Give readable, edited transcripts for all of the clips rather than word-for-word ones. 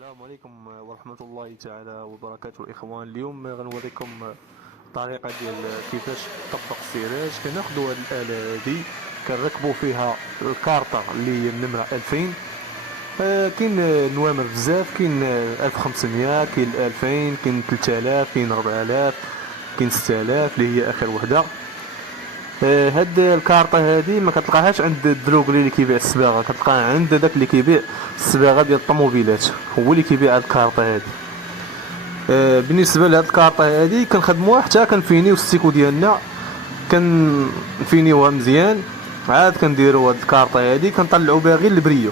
السلام عليكم ورحمة الله تعالى وبركاته الإخوان. اليوم غنوريكم طريقة ديال كيفاش تطبق السيراج. كناخدو هاد الآلة هادي كنركبو فيها الكارطة اللي هي النمرة 2000. كاين نوامر بزاف، كاين 1500، كاين 2000، كاين 3000، كاين 4000، كاين 6000 اللي هي آخر وحدة. هاد الكارطة هادي ما كتلقاهاش عند الدروغلي اللي كيبيع الصباغة، كتلقاها عند داك اللي كيبيع الصباغة ديال الطوموبيلات، هو اللي كيبيع هاد الكارطة هادي. بالنسبة لهاد الكارطة هادي كنخدموها حتى كنفينيو السيكو ديالنا، كنفينيوها مزيان، عاد كنديرو هاد الكارطة هادي كنطلعو بها غير البريو،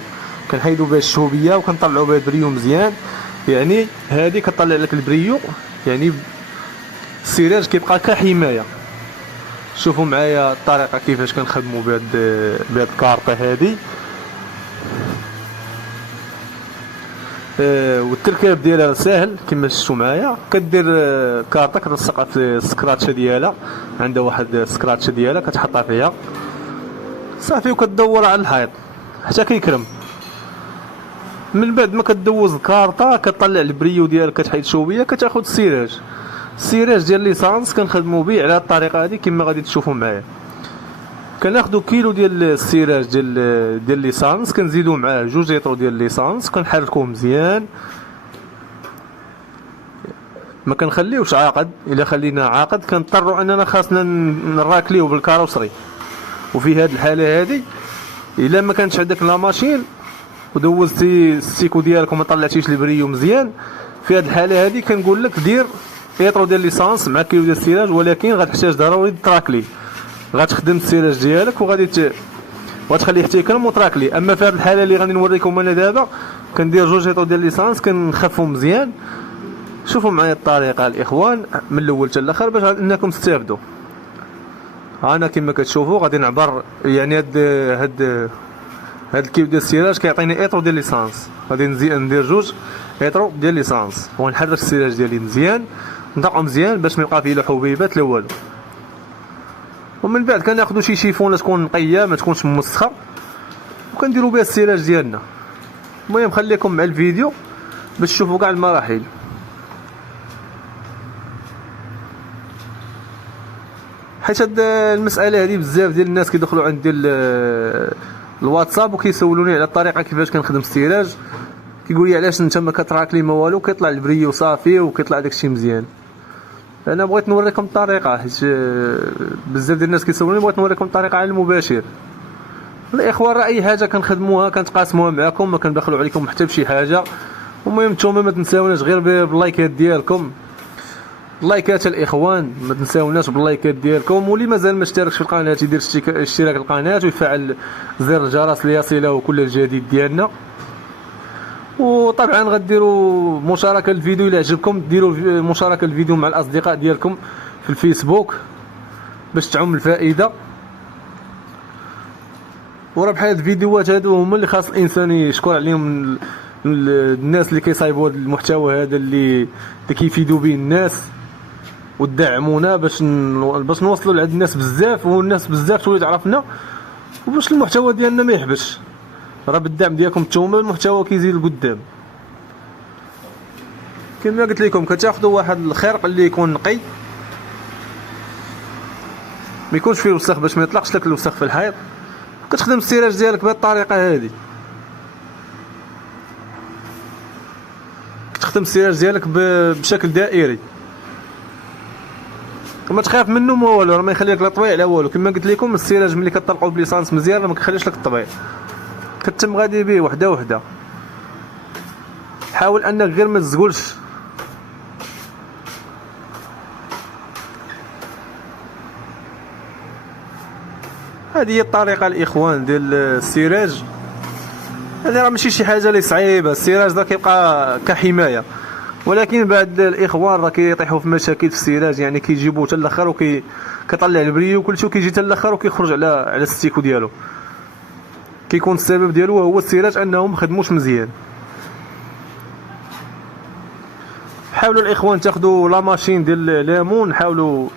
كنحيدو بها الشوبية وكنطلعو بها البريو مزيان. يعني هادي كطلع لك البريو، يعني السيراج كيبقى كحماية. شوفوا معايا الطريقه كيفاش كنخدموا بهاد الكارطه هادي. والتركيب ديالها ساهل كما شفتوا معايا. كدير كارطه كتلصقها في السكراتشه ديالها، عندها واحد السكراتشه ديالها كتحطها فيها صافي، وكتدور على الحيط حتى كيكرم. من بعد ما كدوز الكارطه كطلع البريو ديالك، كتحيد شويه، كتاخذ السيراج ديال ليسانس. كنخدموا به على الطريقه هذه كما غادي تشوفوا معايا. كناخذوا كيلو ديال السيراج ديال ليسانس، كنزيدوا معاه 2 لتر ديال ليسانس، كنحركوه مزيان، ما كنخليوش عاقد. الا خلينا عاقد كنضطروا اننا خاصنا نراكليو بالكاروسري. وفي هذه الحاله هذه الا ما كانتش عندك لا ماشين ودوزتي السيكو ديالك وما طلعتيش البريو مزيان، في هذه الحاله هذه كنقول لك دير لتر ديال ليسانس مع كيلو ديال السيراج، ولكن غتحتاج ضروري تراكلي. غتخدم السيراج ديالك وغتخليه حتى يكرم وتراكلي. اما في هذه الحاله اللي غادي نوريكم انا دابا كندير 2 لتر ديال ليسانس، كنخفو مزيان. شوفوا معايا الطريقه الاخوان من الاول حتى الاخر باش انكم تستافدوا. انا كما كتشوفوا غادي نعبر، يعني هاد الكيلو ديال السيراج كيعطيني لتر ديال ليسانس، غادي ندير 2 لتر ديال ليسانس ونحرك السيراج ديالي مزيان، نطلقو مزيان باش ما يبقى فيه لا حبيبات لا والو. ومن بعد كناخذوا شي شيفونه تكون نقيه ما تكونش موسخه وكنديروا بها السيراج ديالنا. المهم خليكم مع الفيديو باش تشوفوا كاع المراحل. حيت هاد المساله هذه بزاف ديال الناس كيدخلوا عندي الواتساب وكيسولوني على الطريقه كيفاش كنخدم السيراج، كيقول لي علاش انت ما كتراكلي ما والو، كيطلع البريو صافي وكيطلع داكشي مزيان. انا بغيت نوريكم الطريقه حيت بزاف ديال الناس كيسولوني، بغيت نوريكم الطريقه على المباشر. الاخوان راه اي حاجه كنخدموها كنتقاسموها معكم، ما كندخلوا عليكم حتى بشي حاجه. المهم نتوما ما تنساوناش غير باللايكات ديالكم، اللايكات الاخوان ما تنساوناش باللايكات ديالكم. واللي مازال ما اشتركش في القناه يدير اشتراك القناه ويفعل زر الجرس ليصله كل الجديد ديالنا. وطبعا غديروا مشاركه للفيديو الا عجبكم، ديروا مشاركه للفيديو مع الاصدقاء ديالكم في الفيسبوك باش تعم الفائده. وراه بحال هاد الفيديوهات هادو هما اللي خاص الانسان يشكر عليهم الناس اللي كيصايبوا هذا المحتوى هذا اللي كيفيدوا به الناس ودعمونا باش نوصلوا لعند الناس بزاف، والناس بزاف تولي تعرفنا، وباش المحتوى ديالنا ما يحبسش. راه بالدعم ديالكم نتوما المحتوى كيزيد لقدام. كما قلت لكم كتاخذوا واحد الخرق اللي يكون نقي، ما يكونش فيه وسخ باش ما يطلقش لك الوسخ في الحيط. كتخدم السيراج ديالك بهذه الطريقه هذه، كتخدم السيراج ديالك بشكل دائري، وما تخاف منه ما والو، راه ما يخلي لك لا طبيع لا والو. كما قلت لكم السيراج ملي كطلقوا بليسانس مزيان راه ما كيخليش لك الطبيع، كتم غادي به وحده وحده. حاول انك غير ما تزقلش. هذه هي الطريقه الاخوان ديال السيراج. هذه راه ماشي شي حاجه اللي صعيبه، السيراج راه كيبقى كحمايه، ولكن بعد الاخوان راه كيطيحوا في مشاكل في السيراج، يعني كيجيبوه حتى الاخر وكيطلع البريو وكلشي وكيجي حتى الاخر وكيخرج على الستيكو ديالو. كيكون السبب ديالو هو السيراج انه ما خدموش مزيان. حاولوا الاخوان تاخذوا لا ماشين ديال ليمون، حاولوا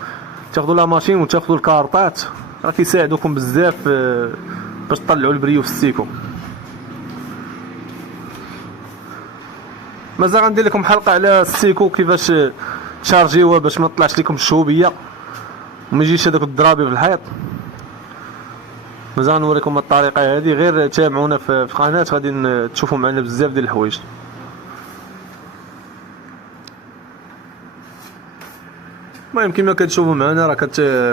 تاخذوا لا ماشين وتاخذوا الكارطات، راه كيساعدوكم بزاف باش تطلعوا البريو في السيكو. مازال غندير لكم حلقه على السيكو كيفاش تشارجيوها باش ما تطلعش لكم الشوبيه وما يجيش هذاك الضرابي في الحيط. مازال نوريكم الطريقه هذه، غير تابعونا في قناه غادي تشوفوا معنا بزاف ديال الحوايج. المهم كما كتشوفوا معنا راه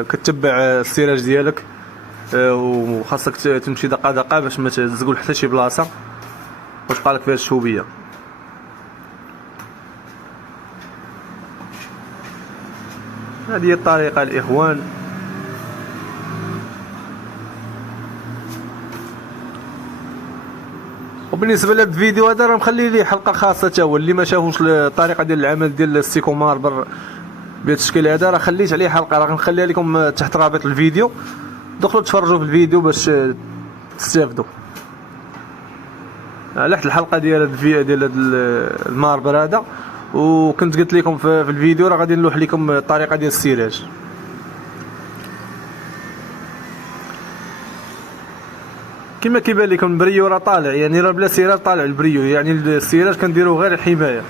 كتبع السراج ديالك، وخاصك تمشي دقه دقه باش ما تزقول حتى شي بلاصه وتبقى لك فيها الشوبيه. هذه هي الطريقه الاخوان. وبالنسبه لهذا الفيديو هذا راه مخلي ليه حلقه خاصه تا هو اللي ما شافوش الطريقه ديال العمل ديال السيكو ماربر بهذا الشكل هذا، راه خليت عليه حلقه راه غنخليها لكم تحت رابط الفيديو، دخلوا تفرجوا في الفيديو باش تستافدوا على حد الحلقه ديال هذا الماربر هذا. وكنت قلت لكم في الفيديو راه غادي نلوح لكم الطريقه ديال السراج. كما كيبان لكم البريو راه طالع، يعني راه بلا سراج طالع البريو، يعني السراج كنديروه غير حمايه.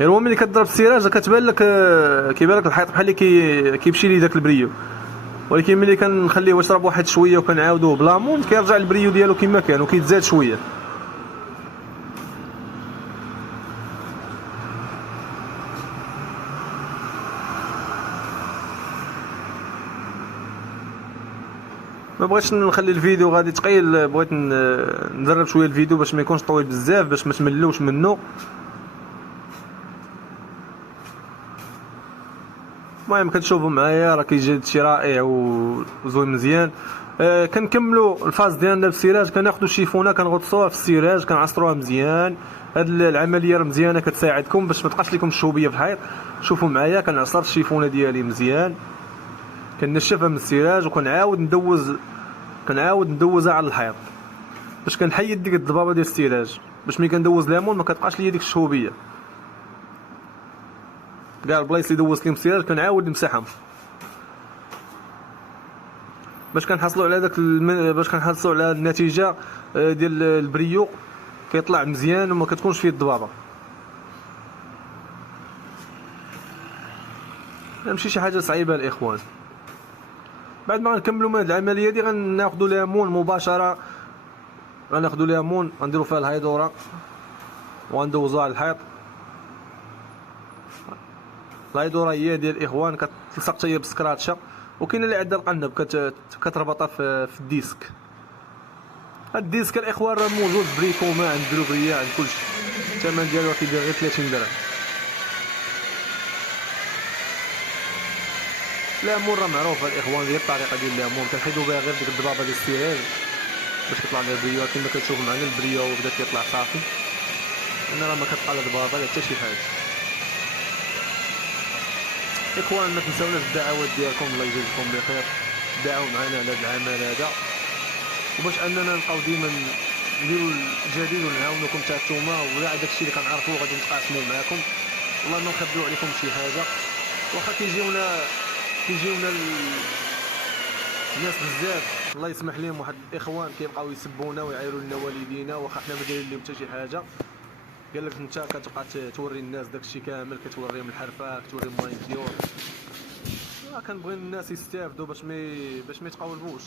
يعني هو ملي كضرب السراج كتبان لك كيبان لك الحيط بحال اللي كيمشي لي داك البريو، ولكن ملي كنخليه يشرب واحد شويه وكنعاودوه بلامون كيرجع البريو ديالو كما كان وكيتزاد شويه. ما بغيتش نخلي الفيديو غادي ثقيل، بغيت ندرب شويه الفيديو باش ما يكونش طويل بزاف باش ما تملوش منه. المهم كتشوفوا معايا راه كيجي هادشي رائع وزوين مزيان. كنكملوا الفاز ديالنا بالسراج، كناخذوا الشيفونه كنغطسوها في السراج كنعصروها مزيان. هاد العمليه راه مزيانه كتساعدكم باش ما تبقاش لكم الشوبيه في الحيط. شوفوا معايا كنعصر الشيفونه ديالي مزيان، كنشفها من السراج وكنعاود ندوزها على الحيط باش كنحيد ديك الضبابه ديال السراج، باش ملي كندوز ليمون ما كتبقاش ليا ديك الشوبيه. كاع البلايص اللي دوزت لهم السراج كنعاود نمسحهم باش كنحصلوا على باش كنحصلوا على النتيجه ديال البريو كيطلع مزيان وما كتكونش فيه الضبابه. ماشي شي حاجه صعيبه الاخوان. بعد ما غنكملوا من هذه العمليه دي غناخذوا ليمون مباشره، غناخذوا ليمون غنديروا فيها الهيدوره وغندوزوها على الحيط. الهيدوره هي ديال الاخوان كتلصق حتى هي بسكراتشه، وكاين اللي عندها القنب كتربطها في الديسك. هاد الديسك الاخوان راه موجود بريكوما عند دروبريه عند كلشي، الثمن ديالو كيدير غير 30 درهم. الليمون راه معروفه الاخوان، ديال الطريقه ديال الليمون كنحيدو بها غير ديك الضبابه ديال السراج باش كيطلع لنا البريو. كما كتشوف معنا البريو بدا كيطلع صافي، انا راه ما كتبقى لا ضبابه لا حتى شي حاجه. اخوان ما تنساوناش الدعوات ديالكم، الله يجازيكم بخير، دعوا معنا على هذا العمل هذا، وباش اننا نبقاو ديما نديروا الجديد ونعاونوكم حتى نتوما، ولا داكشي اللي كنعرفوه غادي نتقاسموا معكم. والله ما نخبيو عليكم شي حاجه، واخا كيجيونا الناس بزاف الله يسمح لهم، واحد الاخوان كيبقاو يسبونا ويعايروا لنا والدينا واخا حنا ما دايرين لهم حتى شي حاجه. قال لك انت كتبقى توري الناس داكشي كامل، كتوريهم الحرفه، كتوريهم ماينكيور. كنبغي الناس يستافدوا باش ما يتقولبوش.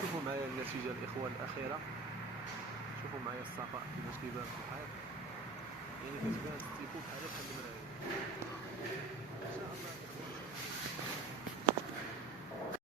شوفوا معايا النتيجه الاخوان الاخيره، شوفوا معايا الصفاء كيفاش كيبان في الحيط، يعني كتبان السيكو بحال